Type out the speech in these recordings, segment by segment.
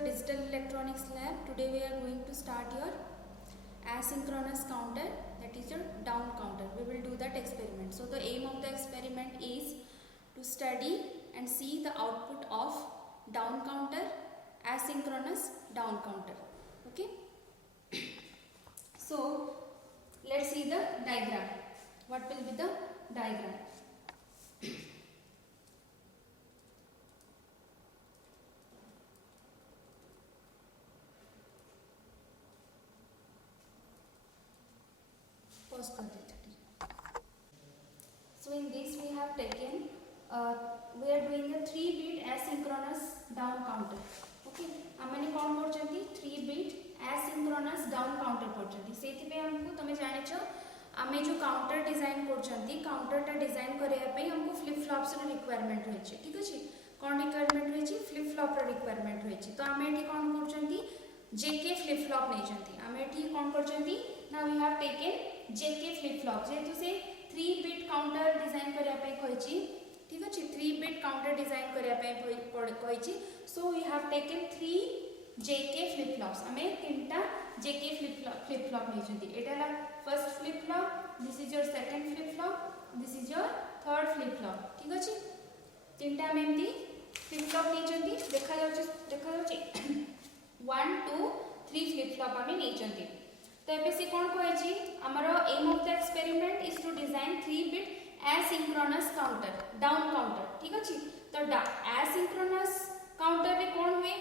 your digital electronics lab. Today we are going to start your asynchronous counter, that is your down counter. We will do that experiment. So the aim of the experiment is to study and see the output of down counter, asynchronous down counter. Okay. So let's see the diagram. What will be the diagram? So in this we have taken, we are doing a 3-bit asynchronous down counter. Okay, आमने कौन करचंती 3-bit asynchronous down counter करचंती. सेति पे हमको तमे जाने छो आमे जो काउंटर डिजाइन करचंती काउंटर टा डिजाइन करिया पे हमको फ्लिप फ्लॉप्स रो रिक्वायरमेंट होय छै. ठीक अछि, कोन रिक्वायरमेंट होय छै फ्लिप फ्लॉप रो रिक्वायरमेंट होय छै. तो आमे एठी कोन करचंती जेके फ्लिप फ्लॉप नै चंती. आमे एठी कोन करचंती ना we have taken JK flip flop जेतु से 3-bit काउंटर डिजाइन करिया पे कहछि. ठीक अछि, 3-bit काउंटर डिजाइन करिया पे कहछि. So we have taken 3 JK flip flops. हमें तीनटा जेके फ्लिप फ्लॉप नै चंती. एटा ला first flip flop, this is your second flip flop, this is your third flip flop. ठीक अछि, तीनटा हम एमती फ्लिप फ्लॉप नै चंती. देखा जाउछि 1 2 3 फ्लिप फ्लॉप हमें नै चंती. तो एबे से कोन कहै छी हमरो aim of the experiment is to design 3-bit asynchronous counter down counter. ठीक अछि, तो asynchronous counter रे कोन हुए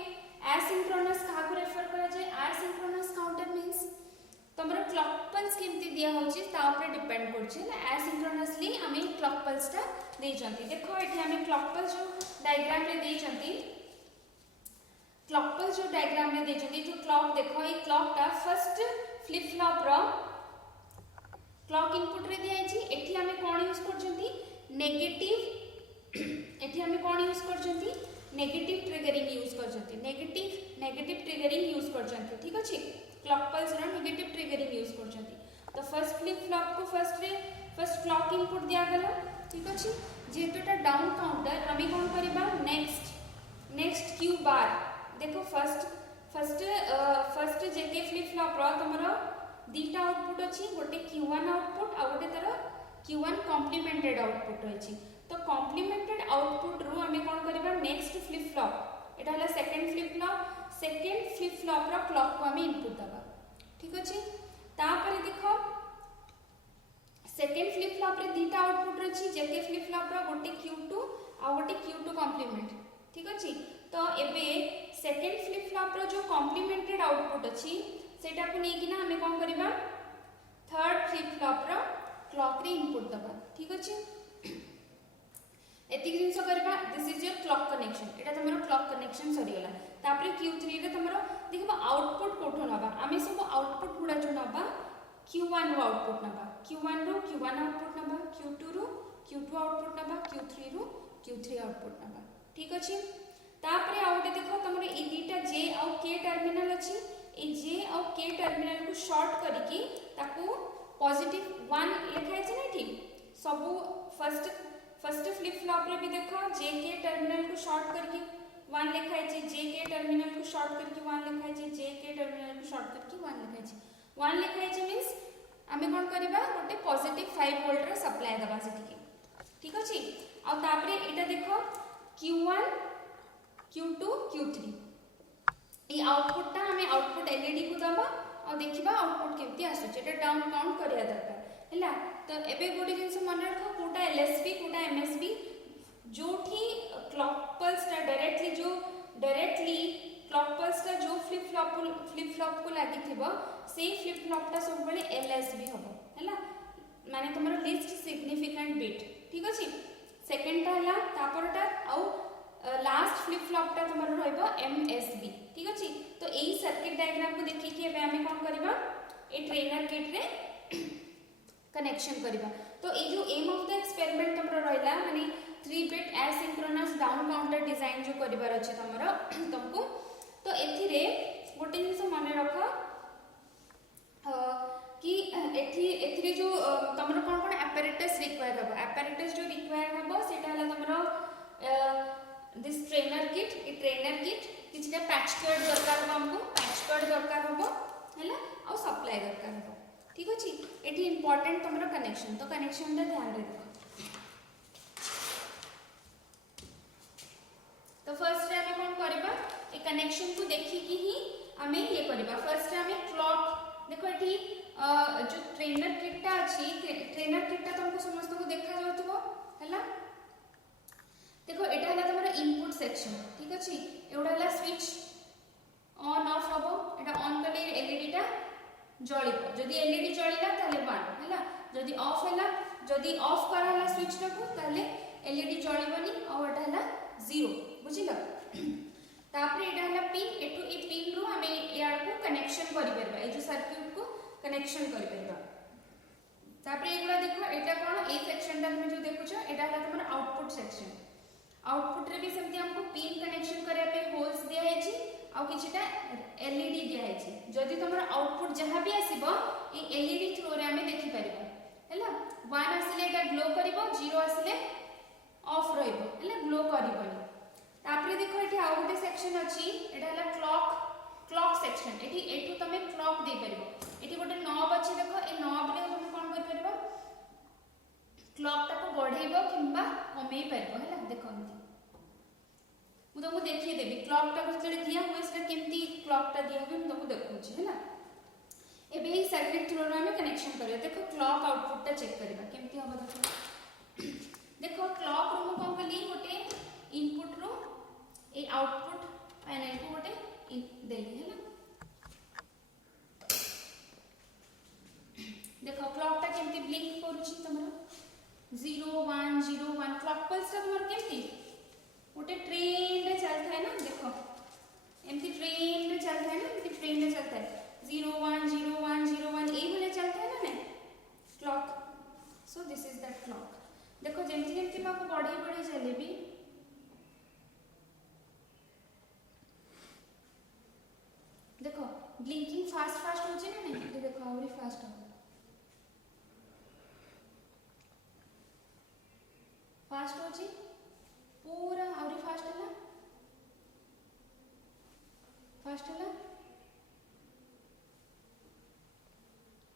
asynchronous का को रेफर करा जाय. asynchronous counter मींस तमरो क्लॉक पल्स केमती दिया होछि ता ऊपर डिपेंड करछि ना. asynchronously हमें क्लॉक पल्स ता दे जंती. देखो एठी हमें क्लॉक पल्स जो डायग्राम रे दे जंती, क्लॉक पल्स जो डायग्राम रे दे जंती जो क्लॉक देखो ये क्लॉक ता फर्स्ट फ्लिप फ्लॉप रो क्लॉक इनपुट रे दिया छी. एठी हमें कोन यूज करजंती नेगेटिव, एठी हमें कोन यूज करजंती नेगेटिव ट्रिगरिंग यूज करजंती. नेगेटिव ट्रिगरिंग यूज करजंती. ठीक अछि, क्लॉक पल्स रो नेगेटिव ट्रिगरिंग यूज करजंती. तो फर्स्ट फ्लिप फ्लॉप को फर्स्ट क्लॉक इनपुट दिया गला. ठीक अछि, जेतुटा डाउन काउंटर हमें कोन करबा नेक्स्ट क्यू बार. देखो फर्स्ट जेके फ्लिप फ्लॉप रो तमरो दीटा आउटपुट अछि, गोटे Q1 आउटपुट आ गोटे तार Q1 कॉम्प्लीमेंटेड आउटपुट अछि. तो कॉम्प्लीमेंटेड आउटपुट रो हमें कोन करबा नेक्स्ट फ्लिप फ्लॉप, एटा हला सेकंड फ्लिप फ्लॉप रो क्लॉक को हमें इनपुट दबा. ठीक अछि, तापर देखो सेकंड फ्लिप फ्लॉप रे दीटा आउटपुट अछि, जेके फ्लिप फ्लॉप रो गोटे Q2 आ गोटे Q2 कॉम्प्लीमेंट. ठीक अछि, तो एबे सेकंड फ्लिप फ्लॉप रो जो कॉम्प्लीमेंटेड आउटपुट अछि सेटा को नै कि ना हमें कोन करबा थर्ड फ्लिप फ्लॉप रो क्लॉक रे इनपुट दबा. ठीक अछि, एति जिंस करबा. This is your clock connection. Etah तमरो clock connection सरी गेला. तापरे Q3 रे तमरो देखबा आउटपुट कोठो नबा. हमें सब आउटपुट गुडा जो नबा Q1 रो आउटपुट नबा, Q1 रो Q1 आउटपुट नबा, Q2 रो Q2 आउटपुट नबा, Q3 रो Q3 आउटपुट नबा. ठीक अछि, तापरे आउटे देखो तमरे ए दीटा J आ K टर्मिनल अछि. ए J आ K टर्मिनल को शॉर्ट करिकि ताको पॉजिटिव 1 लिखाइ छै नै. ठीक, सब फर्स्ट फ्लिप फ्लॉप रे भी देखो J K टर्मिनल को शॉर्ट करके 1 लिखाइ छै, J K टर्मिनल को शॉर्ट करके 1 लिखाइ छै, J K टर्मिनल को शॉर्ट करके 1 लिखाइ छै. 1 लिखाइ छै मींस हमें कोन करबा गोटे पॉजिटिव 5 वोल्ट रे सप्लाई दबा सेठी. ठीक अछि, आ तापरे एटा देखो Q1 Q2 Q3 ये आउटपुट ता हमें आउटपुट एलईडी को दबा और देखिबा आउटपुट केमती आसु छै. एटा डाउन काउंट करिया दरकार हैला. तो एबे गोटे जिंस मन रखो कोटा एलएसबी कोटा एमएसबी जोठी क्लॉक पल्स ता डायरेक्टली क्लॉक पल्स ता जो फ्लिप फ्लॉप को लागि थिबो से फ्लिप फ्लॉप ता सब बळे एलएसबी होबो हैला, माने तमरो लीस्ट सिग्निफिकेंट बिट. ठीक अछि, सेकंड ता हला तापरटा आउ लास्ट फ्लिप फ्लॉप ता तमरो रहइबो एमएसबी. ठीक अछि, तो एई सर्किट डायग्राम को देखि कि एबे हमें कोन करबा ए ट्रेनर किट रे कनेक्शन करबा. तो ए जो एम ऑफ द एक्सपेरिमेंट तमरो रहला माने 3-bit asynchronous down counter design जो करबार अछि तमरो तुमको. तो एथि रे गोटे जिंस माने रखो कि एथि रे जो तमरो कोन apparatus रिक्वायर हबो. apparatus जो रिक्वायर हबो सेटा हला तमरो दिस ट्रेनर किट. ए ट्रेनर किट किछटा किछिटा पैच कट दरकार हो हमको पैच कट दरकार हो हैला और सप्लाई दरकार हो ठीक अछि एठी इंपोर्टेंट तमरो कनेक्शन तो कनेक्शन रे ध्यान रे देखो तो फर्स्ट रे हमें कोन करबा ए कनेक्शन को देखि कि ही हमें ये करबा फर्स्ट रे हमें क्लॉक देखो एठी जो ट्रेनर किटटा अछि ट्रेनर किटटा तुमको समस्त को देखा जाउतबो हैला देखो एटा हला तमरा इनपुट सेक्शन ठीक अछि एउडा हला स्विच ऑन ऑफ हबो एटा ऑन करले एलईडी टा जळिबो जदी एलईडी जळिला ताले 1 हैला जदी ऑफ हला जदी ऑफ कराला स्विच टाको ताले एलईडी जळिबोनी और एटा हला 0 बुझिलो तापरे एटा हला पिन एटू ए पिन रो हमें यार को कनेक्शन करि परबा ए जो सर्किट को कनेक्शन करि परबा तापरे एगुला देखो एटा कोन ए सेक्शन ता तुम जो देखुछो एटा हला तमरा आउटपुट सेक्शन आउटपुट रे भी सेमती हमको पिन कनेक्शन करे पे होल्स दिया है छी आ किछटा एलईडी दिया है छी जदी तमरा आउटपुट जहां भी आसीबो ए एलईडी थ्रू रे हमें देखि परबा हैला 1 आसीले एटा ग्लो करिवो 0 आसीले ऑफ रहिबो हैला ग्लो करिवोनी तापरे देखो एठी आ गोटे सेक्शन अछि एटा हला क्लॉक सेक्शन एठी एठू तमे क्लॉक दे परबो एठी गोटे नॉब अछि देखो ए नॉब रे तमे कोन कर परबो क्लॉक टा को बढ़ेबो किंबा कमे परबो हैला देखो मु तुमको देखिए देबी क्लॉक टा को जड़े दिया हुआ इसका केमती क्लॉक टा दिया हुआ मु तुमको देखौ छी हैला एबे ही सर्किट थ्रू रे हमें कनेक्शन करियो देखो क्लॉक आउटपुट टा चेक करबा केमती होबो देखो देखो क्लॉक रो कोन कली गोटे इनपुट रो ए आउटपुट पैनल को गोटे देली हैला देखो क्लॉक टा केमती ब्लिंक करूची तमरो 0 1 0 1 क्लॉक पल्स टा तमरो केमती गोटे ट्रेन रे चलता है ना देखो एमती ट्रेन रे चलता है ना एमती ट्रेन रे चलता है 0 1 0 1 0 1 ए वाले चलता है ना clock so this is that clock देखो जेमती जेमती माको बढ़ी चले भी देखो ब्लिंकिंग फास्ट हो जे ना नहीं देखो और फास्ट हो फास्ट हो जी पूरा और फास्ट है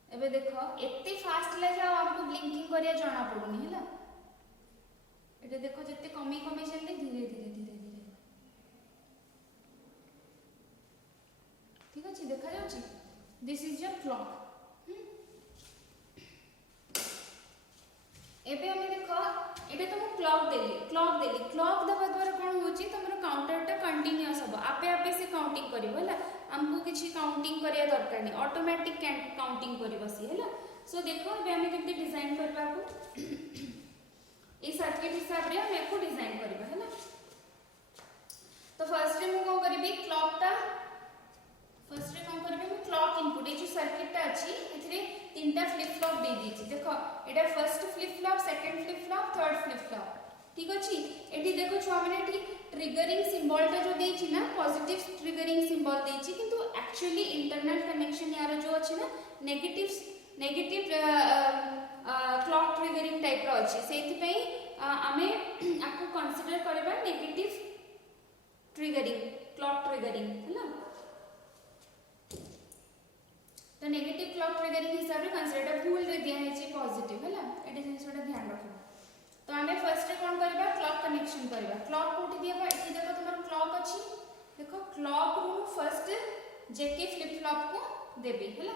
एबे देखो एते फास्ट ले जाओ आपको ब्लिंकिंग करिया जाना पड़ुनी हैला एटे देखो जत्ते कमी चलले धीरे धीरे ठीक अछि देखा जाउची दिस इज योर क्लॉक एबे हमें देखो एबे तुम क्लॉक देली क्लॉक दबा द्वारा कोन होची तमरो काउंटर टा कंटीन्यूअस हबो आपे आपे से काउंटिंग करिवो हैला हमको किछि काउंटिंग करिया दरकार नै ऑटोमेटिक काउंटिंग करिवो सी हैला सो देखो एबे हमें केमते डिजाइन करबा को ए सर्किट हिसाब रे हम एको डिजाइन करबा हैला तो फर्स्ट रे मु को करबी क्लॉक टा फर्स्ट रे कोन करबी मु क्लॉक इनपुट ए जो सर्किट टा अछि एथरे तीनटा फ्लिप फ्लॉप दे दीची देखो एटा first flip flop second flip flop third flip flop ठीक अछि एठी देखो छुआ माने एठी ट्रिगरिंग सिंबल टा जो देछि ना पॉजिटिव ट्रिगरिंग सिंबल देछि किंतु एक्चुअली इंटरनल कनेक्शन यार जो अछि ना नेगेटिव क्लॉक ट्रिगरिंग टाइप रो अछि सेति पई आमे आपको कंसीडर करबा नेगेटिव ट्रिगरिंग क्लॉक ट्रिगरिंग हैला तो नेगेटिव क्लॉक ट्रिगरिंग हिसाब रे कंसीडर भूल रे दिया है पॉजिटिव हैला एटा जिनसटा ध्यान रखो तो हमें फर्स्ट रे कोन करबा क्लॉक कनेक्शन करबा क्लॉक कोठी दियबा एठी देखो तुम्हारा क्लॉक अछि देखो क्लॉक रू फर्स्ट जेके फ्लिप फ्लॉप को देबे हैला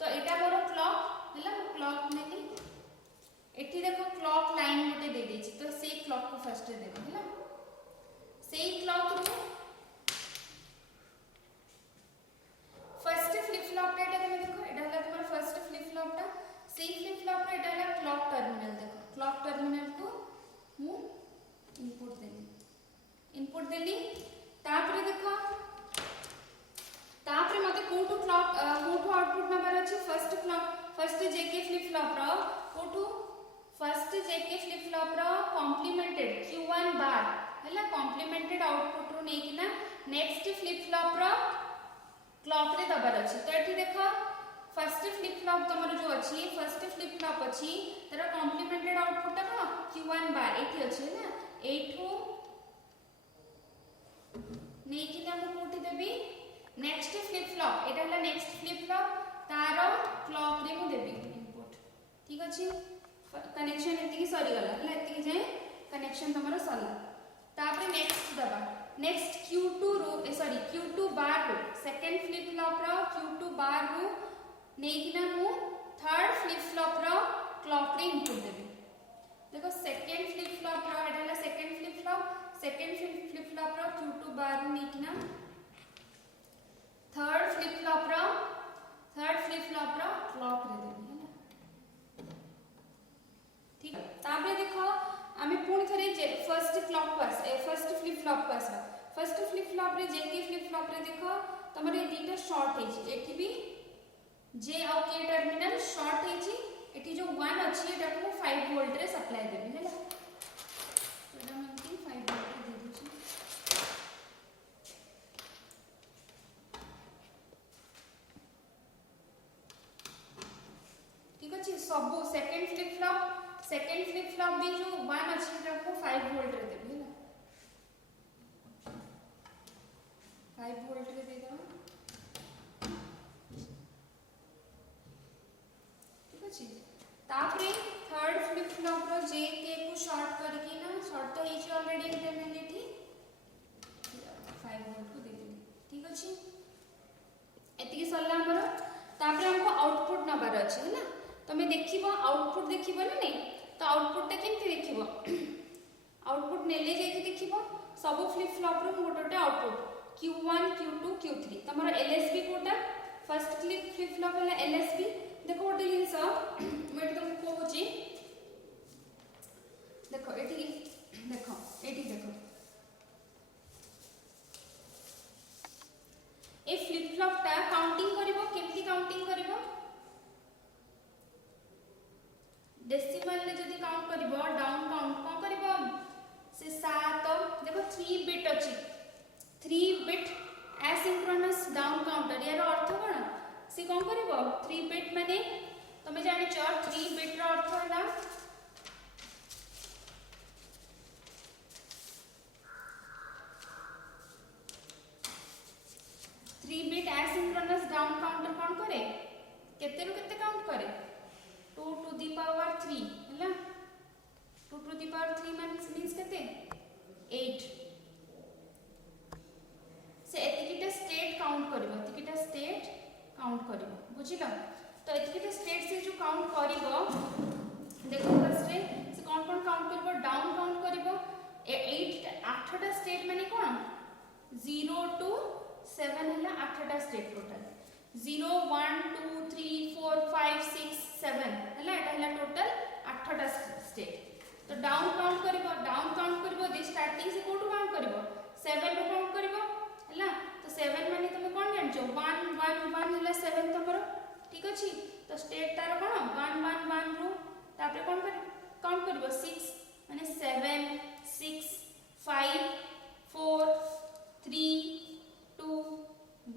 तो एटा मोर क्लॉक हैला क्लॉक नेली एठी देखो क्लॉक लाइन गोटे दे देछि तो से क्लॉक को फर्स्ट देबे हैला से क्लॉक रू फर्स्ट फ्लिप फ्लॉप एटा तमे देखो एटा हला तुम्हारा फर्स्ट फ्लिप फ्लॉप टा से फ्लिप फ्लॉप रे एटा हला क्लॉक टर्मिनल देखो क्लॉक टर्मिनल को मु इनपुट देली तापरे देखो तापरे मते कोठू क्लॉक कोठू आउटपुट नंबर अछि फर्स्ट जेके फ्लिप फ्लॉप रो कोठू फर्स्ट जेके फ्लिप फ्लॉप रो कॉम्प्लीमेंटेड Q1 बार हला कॉम्प्लीमेंटेड आउटपुट रो नै कि ना नेक्स्ट फ्लिप फ्लॉप रो क्लॉक रे दबार अछि तो एठी देखो फर्स्ट फ्लिप फ्लॉप तमरो जो अछि फर्स्ट फ्लिप फ्लॉप अछि तार कॉम्प्लीमेंटेड आउटपुट टा Q1 बार एठी अछि ना एठू नहीं कि ना मु कोठी देबी नेक्स्ट फ्लिप फ्लॉप एटा हला नेक्स्ट फ्लिप फ्लॉप तारो क्लॉक रे मु देबी इनपुट ठीक अछि कनेक्शन एति सरी गला हला एति जाय कनेक्शन तमरो सरला तापर नेक्स्ट दबा नेक्स्ट Q2 रो सॉरी Q2 बार रो सेकंड फ्लिप फ्लॉप रो Q2 बार रो नै कि ना मु थर्ड फ्लिप फ्लॉप रो क्लॉक रे इनपुट देबी देखो सेकंड फ्लिप फ्लॉप रो एटा हला सेकंड फ्लिप फ्लॉप रो Q2 बार रो नै कि ना थर्ड फ्लिप फ्लॉप रो क्लॉक रे देबी है ठीक है ताबे देखो आमे पुणी थरे जे फर्स्ट क्लॉक पास फर्स्ट फ्लिप फ्लॉप पास फर्स्ट फ्लिप फ्लॉप रे जे के फ्लिप फ्लॉप रे देखो तमरे दीटा शॉर्ट हे छी एठी भी जे और के टर्मिनल शॉर्ट हे छी एठी जो 1 अछि एटा को 5 वोल्ट रे सप्लाई देबी हैला एटा मनती 5 वोल्ट दे दी छी ठीक अछि सब सेकंड फ्लिप फ्लॉप भी जो 1 अछि एटा को 5 वोल्ट रे देबी हैला 5 वोल्ट रे दे दो ठीक अछि तापरे थर्ड फ्लिप फ्लॉप रो जे के को शॉर्ट करके ना शॉर्ट तो एच ऑलरेडी इंटरनली थी 5 वोल्ट को दे देली ठीक अछि एति के सरला हमर तापरे हमको आउटपुट नंबर अछि है ना तमे देखिबो आउटपुट देखिबो ना नहीं तो आउटपुट टा केमति देखिबो आउटपुट नेले जेकी देखिबो सब फ्लिप फ्लॉप रो मोटोटा आउटपुट Q1 Q2 Q3 तमरो LSB कोटा फर्स्ट फ्लिप फ्लॉप हला LSB देखो गोटे जिनस मैं तुमको कहूची देखो एठी देखो ए फ्लिप फ्लॉप टा काउंटिंग करिवो केमती काउंटिंग करिवो डेसिमल रे जदी काउंट करिवो डाउन काउंट कोन करिवो से 7 देखो 3 बिट अछि 3 बिट एसिंक्रोनस डाउन काउंटर यार अर्थ कोन से कोन करिवो 3 बिट माने तमे जानि छ 3 बिट रो अर्थ होला 3 बिट एसिंक्रोनस डाउन काउंटर कोन करे केते रो केते काउंट करे 2 टू द पावर 3 हैला 2 टू द पावर 3 मींस केते 8 से एतिकिटा स्टेट काउंट करबो एतिकिटा स्टेट काउंट करबो बुझिलो तो एतिकिटा स्टेट से जो काउंट करबो देखो फर्स्ट रे से कोन काउंट करबो डाउन काउंट करबो 8 टा स्टेट माने कोन 0 टू 7 हला 8 टा स्टेट टोटल 0 1 2 3 4 5 6 7 हला एटा हला टोटल 8 टा स्टेट तो डाउन काउंट करबो दे स्टार्टिंग से कोटू काउंट करबो 7 रो काउंट करबो हला तो 7 माने तुम कोन जानछो 1 1 1 हला 7 तमरो ठीक अछि तो स्टेट तार कोन 1 1 1 रो तापरे कोन कर काउंट करबो 6 माने 7 6 5 4 3 2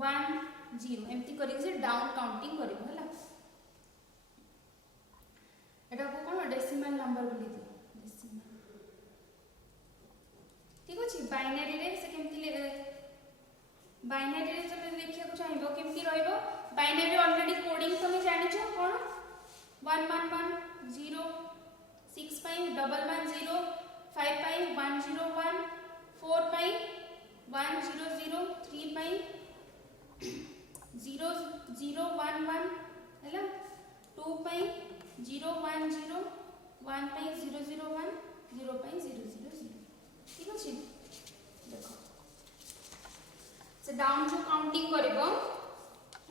1 0 एमती करी से डाउन काउंटिंग करबो हला एटा को कोन डेसिमल नंबर बोली दे डेसिमल ठीक अछि बाइनरी रे से केमती ले बाइनरी रे तमे देखिया को चाहिबो केमती रहइबो बाइनरी ऑलरेडी कोडिंग तमे जानि छ कोन 1 1 1 0 6 5 1 1 0 5 5 1 0 1 4 5 1 0 0 3 5 0 0 1 1 हैला 2 5 0 1 0 1 5 0 0 1 0 5 0 0 0 ठीक अछि देखो से डाउन जो काउंटिंग करबो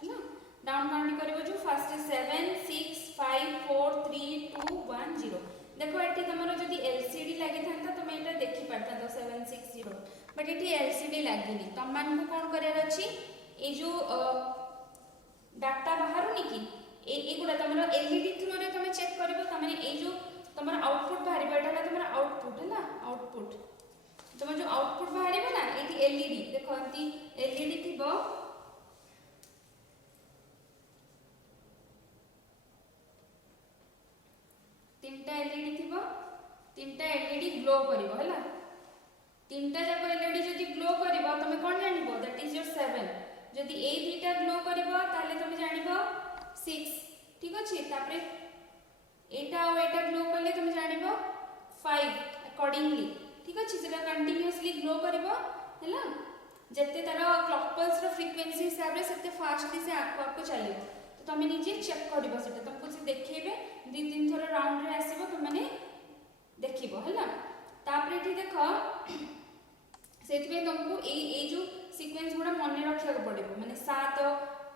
हैना डाउन काउंटिंग करबो जो फर्स्ट 7 6 5 4 3 2 1 0 देखो एठी तमरो जदी एलसीडी लागि थांता तमे एटा देखि पड़ता तो 7 6 0 बट एठी एलसीडी लागिनी तम मान को कोन करेर अछि ए जो डाटा बाहरुनी कि ए गुडा तमरो एलईडी थ्रू रे तमे चेक करबो त माने ए जो तमरो आउटपुट बाहरिबो एटा तमरो आउटपुट है ना आउटपुट तमे जो आउटपुट बाहरिबो ना एठी एलईडी देखो अंती एलईडी थिबो तीनटा एलईडी थिबो तीनटा एलईडी ग्लो करिवो हैला तीनटा जाक एलईडी जदि ग्लो करिवो तमे कोन जानिबो दैट इज योर 7 जदि ए दुईटा ग्लो करिवो ताले तमे जानिबो 6 ठीक अछि तापरे एटा और एटा ग्लो करले तमे जानिबो 5 अकॉर्डिंगली ठीक अछि सेटा कंटीन्यूअसली ग्लो करिवो हैला जत्ते तार क्लॉक पल्स रो फ्रीक्वेंसी हिसाब रे सेते फास्टली से आपको चलिबो तो तमे निजे चेक करिवो सेटा तुमको से देखैबे दि तीन थोर राउंड रे आसीबो तुम माने देखिबो हैला तापरे एठी देखो सेतबे तुमको ए जो सीक्वेंस गुडा मन रखिया पड़िबो माने 7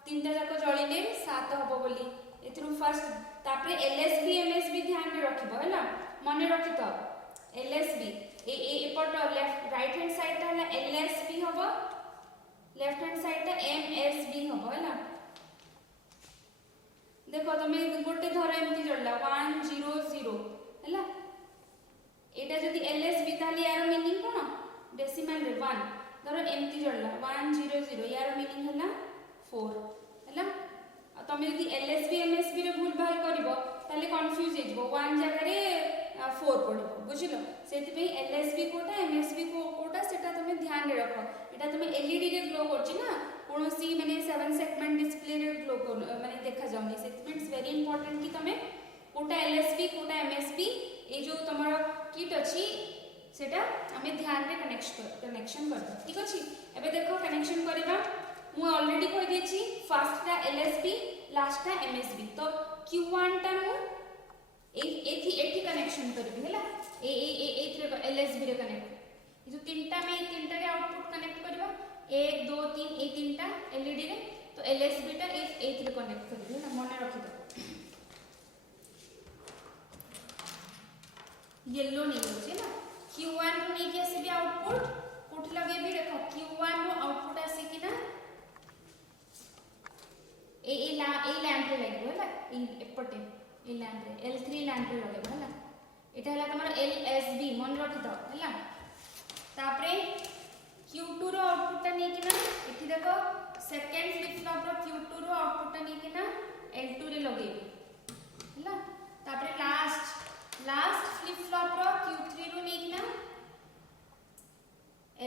तीनटा जाक जळिले 7 हबो बोली एथरु फर्स्ट तापरे एलएसबी एमएसबी ध्यान रे रखिबो हैला मन रखि तो एलएसबी ए एपट लेफ्ट राइट हैंड साइड ता हला एलएसबी हबो लेफ्ट हैंड साइड ता एमएसबी हबो हैला देखो तमे गोटे धर एमती जळला 1 0 0 हैला एटा जदी एलएसबी ताली यार मीनिंग कोन डेसिमल रे 1 धर एमती जळला 1 0 0 यार मीनिंग हला 4 हैला आ तमे जदी एलएसबी एमएसबी रे भूल भाल करिवो ताले कंफ्यूज हे जबो 1 जगह रे 4 पड़िबो बुझिलो सेति पे एलएसबी कोटा एमएसबी कोटा सेटा तमे ध्यान रे रखो एटा तमे एलईडी रे ग्लो करछि ना कोनोसी माने 7 सेगमेंट डिस्प्ले रे ग्लो माने देखा जाउनी सेति इट्स वेरी इंपोर्टेंट कि तमे कोटा एलएसबी कोटा एमएसबी ए जो तमरो किट अछि सेटा हमें ध्यान रे कनेक्शन कर ठीक अछि एबे देखो कनेक्शन करबा मु ऑलरेडी कहि देछि फर्स्ट टा एलएसबी लास्ट टा एमएसबी तो Q1 टा मु एथि कनेक्शन करबी हैला ए एलएसबी रे कनेक्ट जो तीनटा में तीनटा रे आउटपुट कनेक्ट करबा 1 2 3 ए तीनटा एलईडी रे तो एलएसबी टा एथि रे कनेक्ट करबी ना मन रखि दो येलो नहीं होचे ना Q1 रो नहीं के आसीबी आउटपुट कोठी लगेबी देखो Q1 रो आउटपुट आसी कि ना ए लैंप रे लगबो हैला एपटे ए लैंप रे L3 लैंप रे लगबो हैला एटा हैला तमरो LSB मन रखि दो हैला तापरे Q2 रो आउटपुट ता नहीं कि ना एठी देखो सेकंड फ्लिप फ्लॉप रो Q2 रो आउटपुट ता नहीं कि ना L2 रे लगेबी हैला तापरे लास्ट फ्लिप फ्लॉप रो Q3 रो नहीं कि ना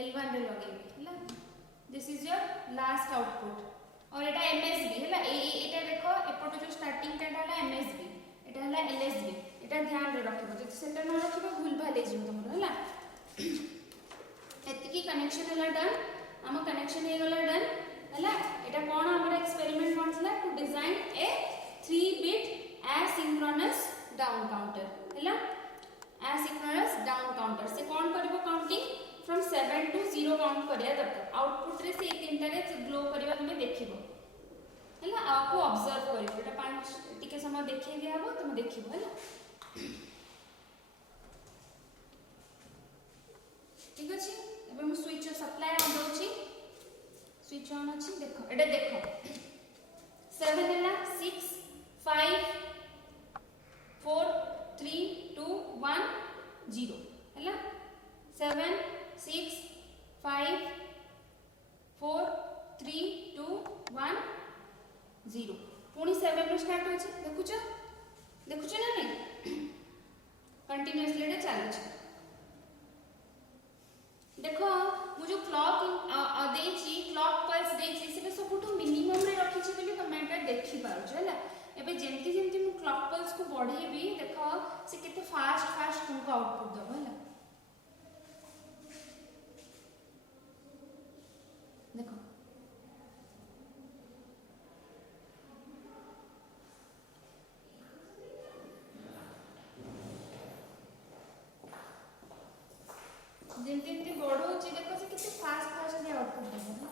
L1 रे लगेबी हैला this is your last output और एटा एमएसबी हैला एटा देखो एपटो जो स्टार्टिंग टा हला एमएसबी एटा हला एलएसबी एटा ध्यान रे रखिबो जति सेटा न रखिबो भूल भाले जिवो तमरो हैला एति की कनेक्शन हला डन हम कनेक्शन हे गला डन हैला एटा कोन हमर एक्सपेरिमेंट कोनसला to design a 3 bit asynchronous down counter हैला एसिंक्रोनस डाउन काउंटर से कोन करबो काउंटिंग फ्रॉम 7 to 0 काउंट करिया दरकार आउटपुट रे से तीनटा रे ग्लो करिवा तुमे देखिबो हैला आपको ऑब्जर्व करिबो एटा 5 टिके समय देखि दिया हबो तुमे देखिबो हैला ठीक अछि एबे हम स्विच सप्लाई ऑन दोछि स्विच ऑन अछि देखो एटा देखो 7 हैला 6 5 4 3 2 1 0 हैला 7 6 5 4 3 2 1 0 पुनी 7 रो स्टार्ट होछि देखुछ ना नहीं कंटीन्यूअसली एटा चालू छै देखो मु जो क्लॉक देछि क्लॉक पल्स देछि से सबटू मिनिमम रे रखि छी बोली तमे एटा देखि पाउ छला एबे जेंति जेंति मु क्लॉक पल्स को बढ़ेबी देखो से केते फास्ट तुमको आउटपुट दबो हैला देखो जेंति बड़ो छी देखो से कितने फास्ट दे आउटपुट देबो ना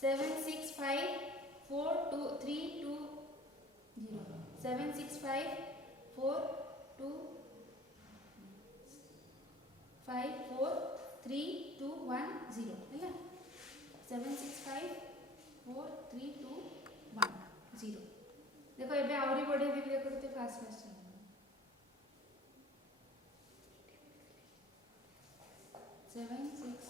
7 6 5 4 2 3 2 0 7 6 5 4 2 5 4 3 2 1 0 हैला 7 6 5 4 3 2 1 0 देखो एबे आउरी बढ़े भी देखो कितने फास्ट चल रहा 7 6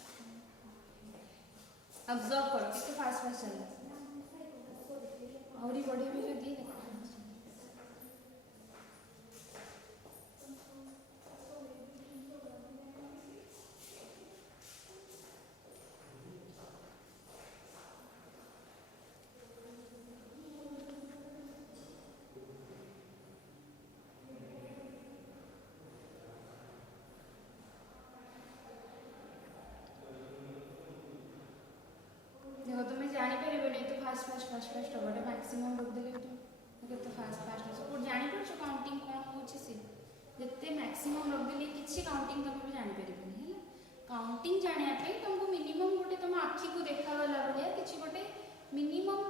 ऑब्जर्व करो कितने फास्ट चल रहा है आउरी बढ़े भी जो दी देखो फास्ट फास्ट फास्ट फास्ट हम गोटे मैक्सिमम रखिदेले केते फास्ट फास्ट सब जापर काउंटिंग कौन हो जिते मैक्सिमम रखिदेले किसी काउंटिंग तुम भी जापर है काउंटिंग जानापी तुमको मिनिमम गोटे तुम आखि को देखागला भाया कि गोटे मिनिमम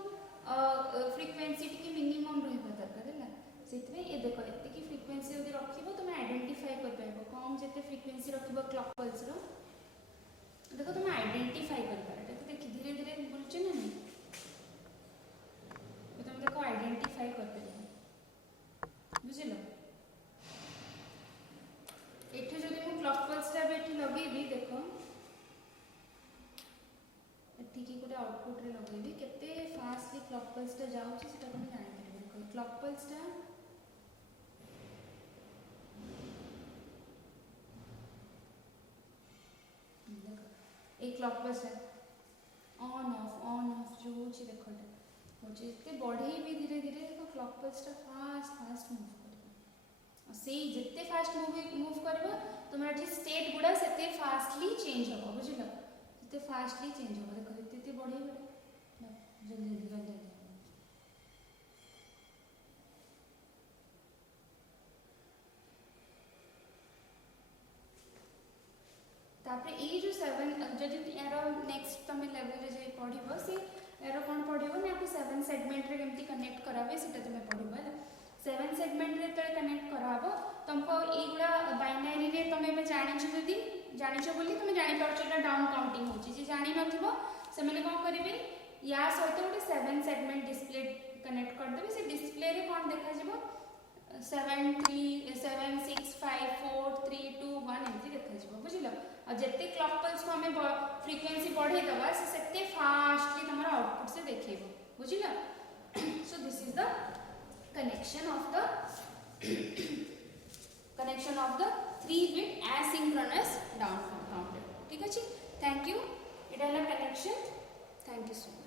फ्रिक्वेन्सी टी मिनिमम रहा दरकार है से ये देख ये फ्रिक्वेन्सी यदि रख तुम आइडेंटिफाई कर पार कम जिते फ्रिक्वेन्सी रख क्लॉक पल्स देखो तुम आइडेंटिफाई कर पार देख धीरे धीरे बुलचे ना नहीं तुम देखो आइडेंटिफाई कर पार बुझल एठे जदि मु क्लॉक पल्स टा भी लगेबी देख एठी की गोटे आउटपुट रे लगेबी केते फास्टली क्लॉक पल्स टा जाउची सेटा तुम जानि परिबे क्लॉक पल्स टा एक क्लॉक पल्स ऑन ऑफ जो होची देखो होची एते बढ़े भी धीरे धीरे देखो क्लॉक पल्स टा फास्ट फास्ट मूव करबो से जिते फास्ट मूव करबो तुमरा जे स्टेट गुडा सेते फास्टली चेंज हो बुझिलो जिते फास्टली चेंज हो देखो जिते बढ़े बढ़े जल्दी जल्दी तापर ये जो 7 जदि यार नेक्स्ट तुम लेवल रे जे पढ़िबो से यार कोन पढ़िबो ना को 7 सेगमेंट रे केमती कनेक्ट कराबे सेटा तुम पढ़िबो 7 सेगमेंट रे तळे कनेक्ट कराबो तुमको एगुडा बाइनरी रे तुम एबे जानिछ जदि जानिछ बोली तुम जानि पारछ एटा डाउन काउंटिंग होची जे जानि नथिबो से माने कोन करिवे या सहित गोटे 7 सेगमेंट डिस्प्ले कनेक्ट कर देबे से डिस्प्ले रे कोन देखा जिवो 7 3 7 6 5 4 3 2 1 एमती देखा जिवो बुझिलो और जिते क्लॉक पल्स को हमें फ्रिक्वेंसी बढ़े दबा से सेते फास्टली तुम्हारा आउटपुट से देखेबो बुझिलो so this is the connection of the 3-bit asynchronous down counter ठीक अछि थैंक यू इटा ला connection thank you so much.